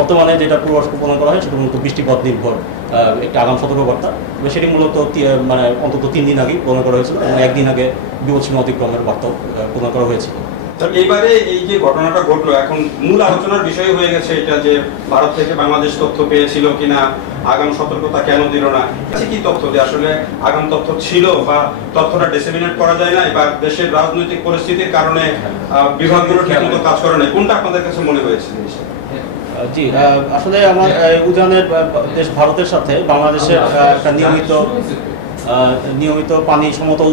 বর্তমানে যেটা পূর্বাভাস প্রদান করা হয় সেটা মূলত বৃষ্টিপাত নির্ভর একটা আগাম সতর্কবার্তা। সেটি মূলত মানে অন্তত তিন দিন আগেই প্রদান করা হয়েছিল এবং একদিন আগে বিপদসীমা অতিক্রমের বার্তাও প্রদান করা হয়েছিল। তো এবারে এই যে ঘটনাটা ঘটলো এখন মূল আলোচনার বিষয় হয়ে গেছে এটা যে ভারত থেকে বাংলাদেশ তথ্য পেয়েছিল কিনা আগাম সতর্কতা কেন দিল না? আচ্ছা, কি তথ্য যে আসলে আগাম তথ্য ছিল বা তথ্যটা ডিসেমিনেট করা যায় না বা দেশের রাজনৈতিক পরিস্থিতির কারণে বিভাগগুলো ঠিকমতো কাজ করে না কোনটা আপনাদের কাছে মনে হয়েছে? জি আসলে আমার উজানের দেশ ভারতের সাথে বাংলাদেশের একটা নিয়মিত নিয়মিত পানি সমতল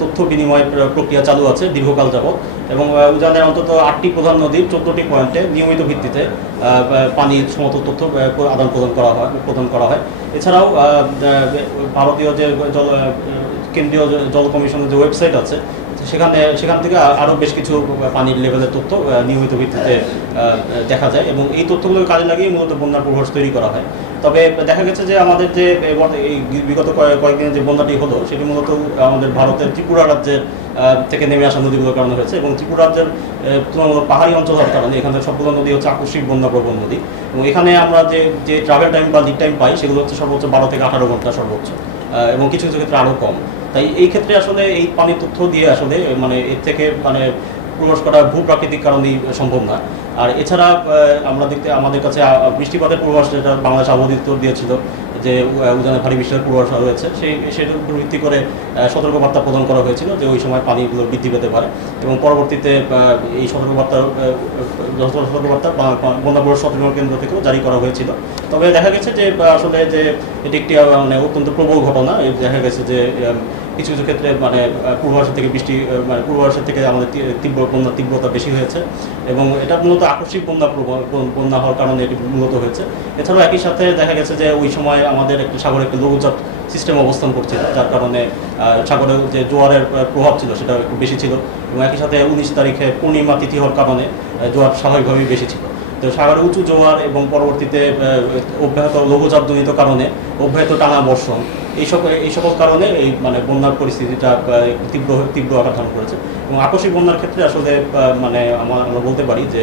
তথ্য বিনিময় প্রক্রিয়া চালু আছে দীর্ঘকাল যাবৎ। এবং উজানের অন্তত আটটি প্রধান নদীর চোদ্দটি পয়েন্টে নিয়মিত ভিত্তিতে পানির সমতল তথ্য আদান প্রদান করা হয়, প্রদান করা হয়। এছাড়াও ভারতীয় যে জল কেন্দ্রীয় জল কমিশনের যে ওয়েবসাইট আছে সেখানে, সেখান থেকে আরও বেশ কিছু পানির লেভেলের তথ্য নিয়মিত ভিত্তিতে দেখা যায় এবং এই তথ্যগুলো কাজে লাগিয়ে মূলত বন্যার পূর্বাভাস তৈরি করা হয়। তবে দেখা গেছে যে আমাদের যে এই বিগত কয়েক- কয়েকদিনের যে বন্যাটি হলো, সেটি মূলত আমাদের ভারতের ত্রিপুরা রাজ্যের থেকে নেমে আসা নদীগুলোর কারণে হয়েছে এবং ত্রিপুরা রাজ্যের তুলনামূলক পাহাড়ি অঞ্চল হওয়ার কারণে এখানে সবগুলো নদী হচ্ছে আকস্মিক বন্যা প্রবণ নদী। এবং এখানে আমরা যে যে ট্রাভেল টাইম বা লিড টাইম পাই, সেগুলো হচ্ছে সর্বোচ্চ বারো থেকে আঠারো ঘণ্টা সর্বোচ্চ। এবং কিছু কিছু ক্ষেত্রে আরও কম। তাই এই ক্ষেত্রে আসলে এই পানির তথ্য দিয়ে আসলে মানে এর থেকে মানে প্রকাশ করা ভূ প্রাকৃতিক কারণেই সম্ভব না। আর এছাড়া আমরা দেখতে, আমাদের কাছে বৃষ্টিপাতের পূর্বাস যেটা বাংলাদেশ আবহাওয়া দিয়েছিল যে উ- উজানে ভারী বৃষ্টির পূর্বাস রয়েছে, সেই, সেটার উপর ভিত্তি করে সতর্কবার্তা প্রদান করা হয়েছিল যে, ওই সময় পানিগুলো বৃদ্ধি পেতে পারে। এবং পরবর্তীতে এই সতর্কবার্তা সতর্কবার্তা বন্যা সতর্ক কেন্দ্র থেকেও জারি করা হয়েছিল। তবে দেখা গেছে যে আসলে যে, এটি একটি মানে অত্যন্ত প্রবল ঘটনা। দেখা গেছে যে কিছু কিছু ক্ষেত্রে মানে পূর্বাভাসের থেকে বৃষ্টি মানে পূর্বাভাসের থেকে আমাদের তীব্র বন্যার তীব্রতা বেশি হয়েছে। এবং এটা মূলত আকস্মিক বন্যা বন্যা হওয়ার কারণে এটি মূলত হয়েছে। এছাড়াও একই সাথে দেখা গেছে যে, ওই সময় আমাদের একটি সাগরে একটি লঘুচাপ সিস্টেম অবস্থান করছিল যার কারণে সাগরে যে জোয়ারের প্রভাব ছিল সেটা একটু বেশি ছিল এবং একই সাথে উনিশ তারিখে পূর্ণিমা তিথি হওয়ার কারণে জোয়ার স্বাভাবিকভাবেই বেশি ছিল। তো সাগরে উঁচু জোয়ার এবং পরবর্তীতে অব্যাহত লঘুচাপজনিত কারণে অব্যাহত টানা বর্ষণ, এই সকল এই সকল কারণে এই মানে বন্যার পরিস্থিতিটা তীব্র তীব্র আকার ধারণ করেছে। এবং আকস্মিক বন্যার ক্ষেত্রে আসলে মানে আমরা বলতে পারি যে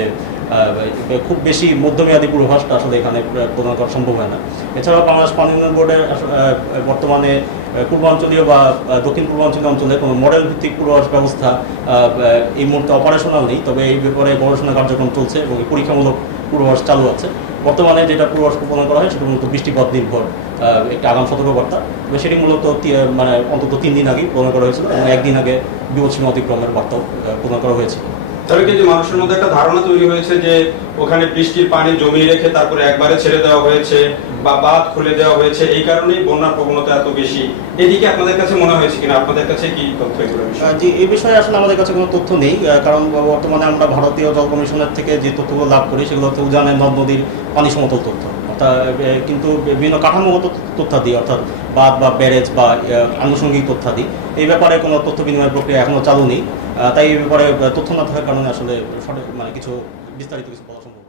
খুব বেশি মধ্যমেয়াদী পূর্বাভাসটা আসলে এখানে প্রদান করা সম্ভব হয় না। এছাড়াও বাংলাদেশ পানি উন্নয়ন বোর্ডের বর্তমানে পূর্বাঞ্চলীয় বা দক্ষিণ পূর্বাঞ্চলীয় অঞ্চলে কোনো মডেল ভিত্তিক পূর্বাভাস ব্যবস্থা এই মুহূর্তে অপারেশনাল নেই। তবে এই ব্যাপারে গবেষণা কার্যক্রম চলছে এবং পরীক্ষামূলক পূর্বাভাস চালু আছে। বর্তমানে যেটা পূর্বাভাস প্রদান করা হয় সেটা মূলত বৃষ্টিপাত নির্ভর একটা আগাম সতর্কবার্তা। তবে সেটি মূলত মানে অন্তত তিন দিন আগেই প্রদান করা হয়েছিল এবং একদিন আগে বিপদসীমা অতিক্রমের বার্তাও প্রদান করা হয়েছিল তবে কিন্তু মানুষের মধ্যে একটা ধারণা তৈরি হয়েছে যে ওখানে বৃষ্টির পানি জমিয়ে রেখে তারপরে একবারে ছেড়ে দেওয়া হয়েছে বা বাঁধ খুলে দেওয়া হয়েছে, এই কারণেই বন্যার প্রবণতা এত বেশি। এদিকে আপনাদের কাছে মনে হয়েছে কিনা? আপনাদের কাছে কি তথ্য এগুলো? জি, এই বিষয়ে আসলে আমাদের কাছে কোনো তথ্য নেই কারণ বর্তমানে আমরা ভারতীয় জল কমিশনের থেকে যে তথ্যগুলো লাভ করি, সেগুলো হচ্ছে উজানের নদ নদীর পানি সমতল তথ্য। আহ, কিন্তু বিভিন্ন কাঠামোগত তথ্যাদি অর্থাৎ বাদ বা ব্যারেজ বা আনুষঙ্গিক তথ্যাদি এই ব্যাপারে কোনো তথ্য বিনিময় প্রক্রিয়া এখনও চালু নেই তাই এই ব্যাপারে তথ্য না থাকার কারণে আসলে সঠিক মানে কিছু বিস্তারিত কিছু বলা সম্ভব।